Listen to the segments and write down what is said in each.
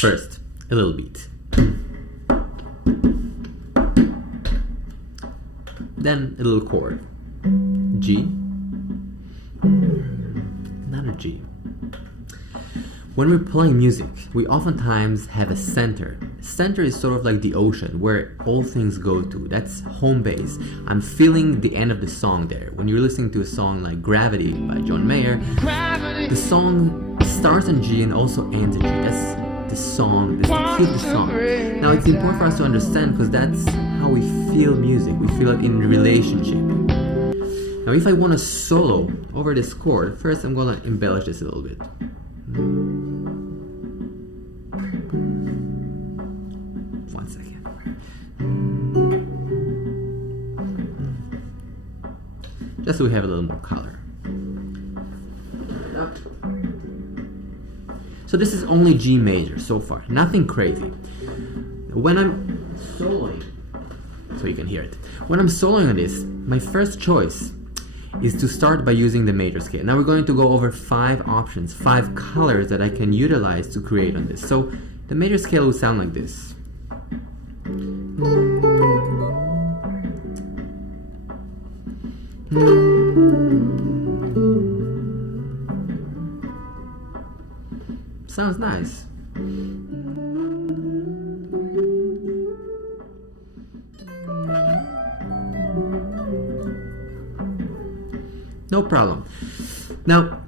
First, a little beat. Then a little chord. G. Another G. When we're playing music, we oftentimes have a center. Center is sort of like the ocean where all things go to. That's home base. I'm feeling the end of the song there. When you're listening to a song like Gravity by John Mayer, the song starts in G and also ends in G. That's the song, that's the key of the song. Now it's important for us to understand because that's how we feel music. We feel it in relationship. Now if I want to solo over this chord, first I'm going to embellish this a little bit. One second. Just so we have a little more color. So this is only G major so far, nothing crazy. When I'm soloing, so you can hear it. When I'm soloing on this, my first choice is to start by using the major scale. Now we're going to go over 5 options, 5 colors that I can utilize to create on this. So the major scale will sound like this. Sounds nice. No problem. Now,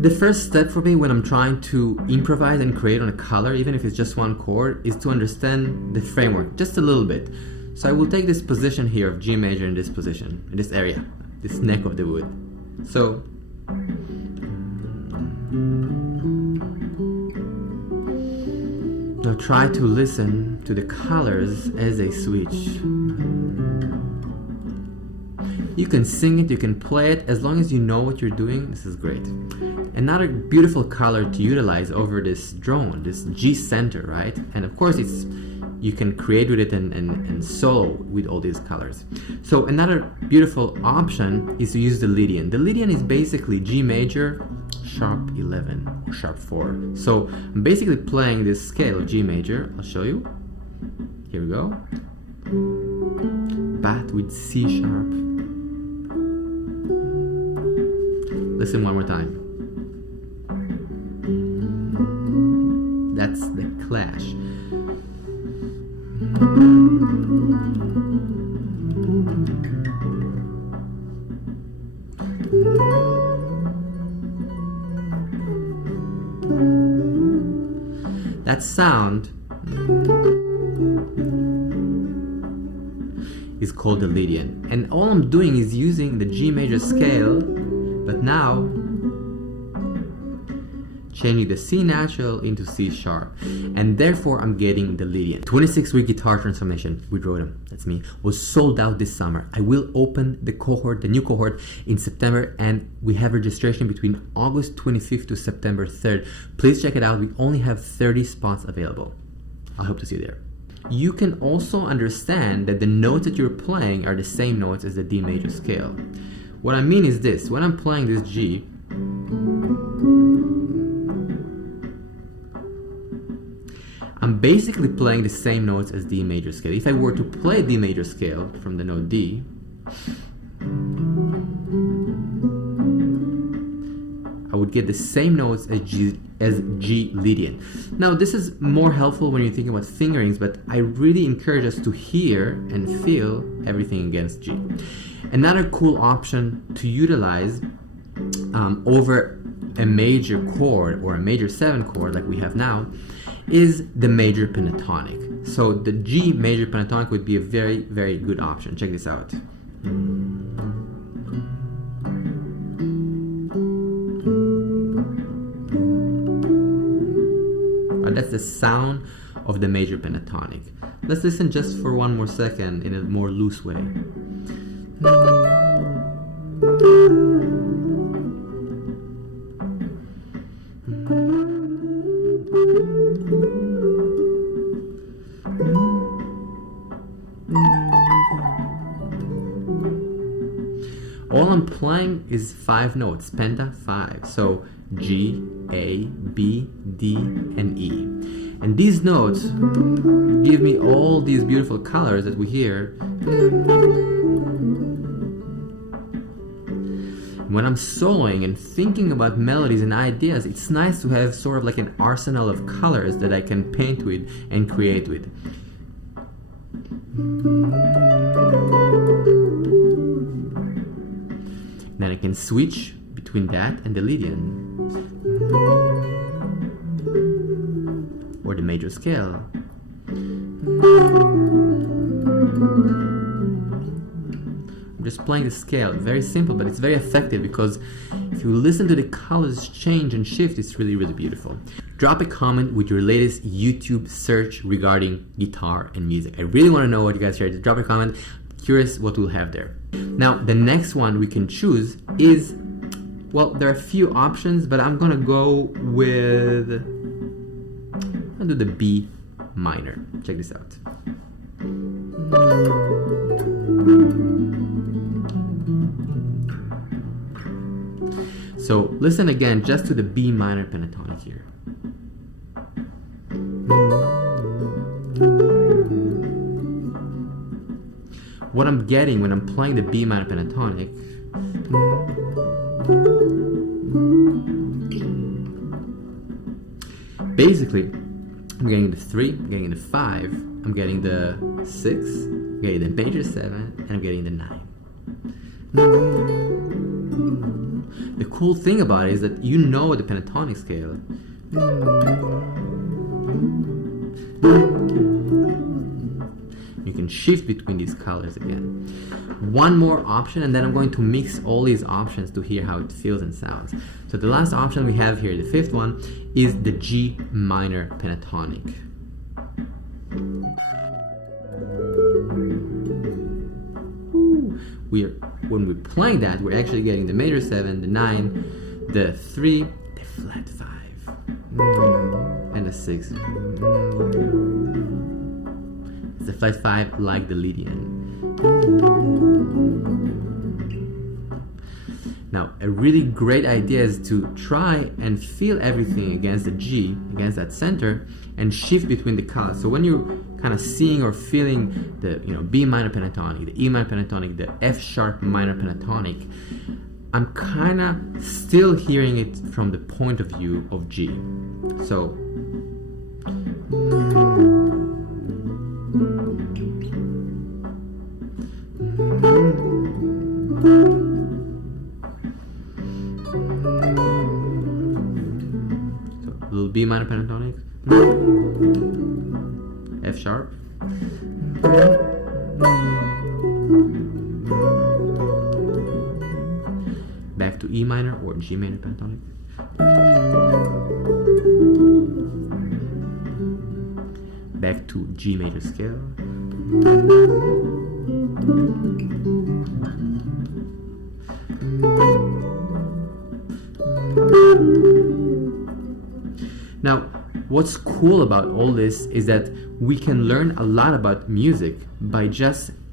the first step for me when I'm trying to improvise and create on a color, even if it's just one chord, is to understand the framework just a little bit. So I will take this position here of G major in this position, in this area, this neck of the wood. So, now try to listen to the colors as they switch. You can sing it, you can play it, as long as you know what you're doing, this is great. Another beautiful color to utilize over this drone, this G center, right? And of course you can create with it and solo with all these colors. So another beautiful option is to use the Lydian. The Lydian is basically G major, sharp 11, or sharp 4. So I'm basically playing this scale of G major, I'll show you. Here we go. But with C sharp. Listen one more time. That's the clash. That sound is called the Lydian. And all I'm doing is using the G major scale, but now changing the C natural into C sharp, and therefore I'm getting the Lydian. 26-week guitar transformation with Rotem, that's me, was sold out this summer. I will open the cohort, the new cohort, in September, and we have registration between August 25th to September 3rd. Please check it out. We only have 30 spots available. I hope to see you there. You can also understand that the notes that you're playing are the same notes as the D major scale. What I mean is this: when I'm playing this G, I'm basically playing the same notes as D major scale. If I were to play D major scale from the note D, I would get the same notes as G Lydian. Now this is more helpful when you're thinking about fingerings, but I really encourage us to hear and feel everything against G. Another cool option to utilize over a major chord or a major 7 chord like we have now is the major pentatonic. So the G major pentatonic would be a very, very good option. Check this out. That's the sound of the major pentatonic. Let's listen just for one more second in a more loose way. All I'm playing is 5 notes, penta 5. So G, A, B, D, and E. And these notes give me all these beautiful colors that we hear. When I'm soloing and thinking about melodies and ideas, it's nice to have sort of like an arsenal of colors that I can paint with and create with. Then I can switch between that and the Lydian or the major scale. I'm just playing the scale. Very simple, but it's very effective because if you listen to the colors change and shift, it's really, really beautiful. Drop a comment with your latest YouTube search regarding guitar and music. I really want to know what you guys share. Just drop a comment. Curious what we'll have there. Now, the next one we can choose is, well, there are a few options, but I'm gonna go with, I'll do the B minor. Check this out. So listen again just to the B minor pentatonic here. What I'm getting when I'm playing the B minor pentatonic basically, I'm getting the 3, I'm getting the 5, I'm getting the 6, I'm getting the major 7, and I'm getting the 9. The cool thing about it is that you know the pentatonic scale. You can shift between these colors again. One more option, and then I'm going to mix all these options to hear how it feels and sounds. So the last option we have here, the 5th one, is the G minor pentatonic. When we're playing that, we're actually getting the major 7, the 9, the 3, the flat 5, and the 6. It's the flat 5 like the Lydian. Now, a really great idea is to try and feel everything against the G, against that center, and shift between the colors. So when you're kind of seeing or feeling the B minor pentatonic, the E minor pentatonic, the F sharp minor pentatonic, I'm kind of still hearing it from the point of view of G. So little B minor pentatonic, F sharp, back to E minor or G minor pentatonic, back to G major scale, now, what's cool about all this is that we can learn a lot about music by just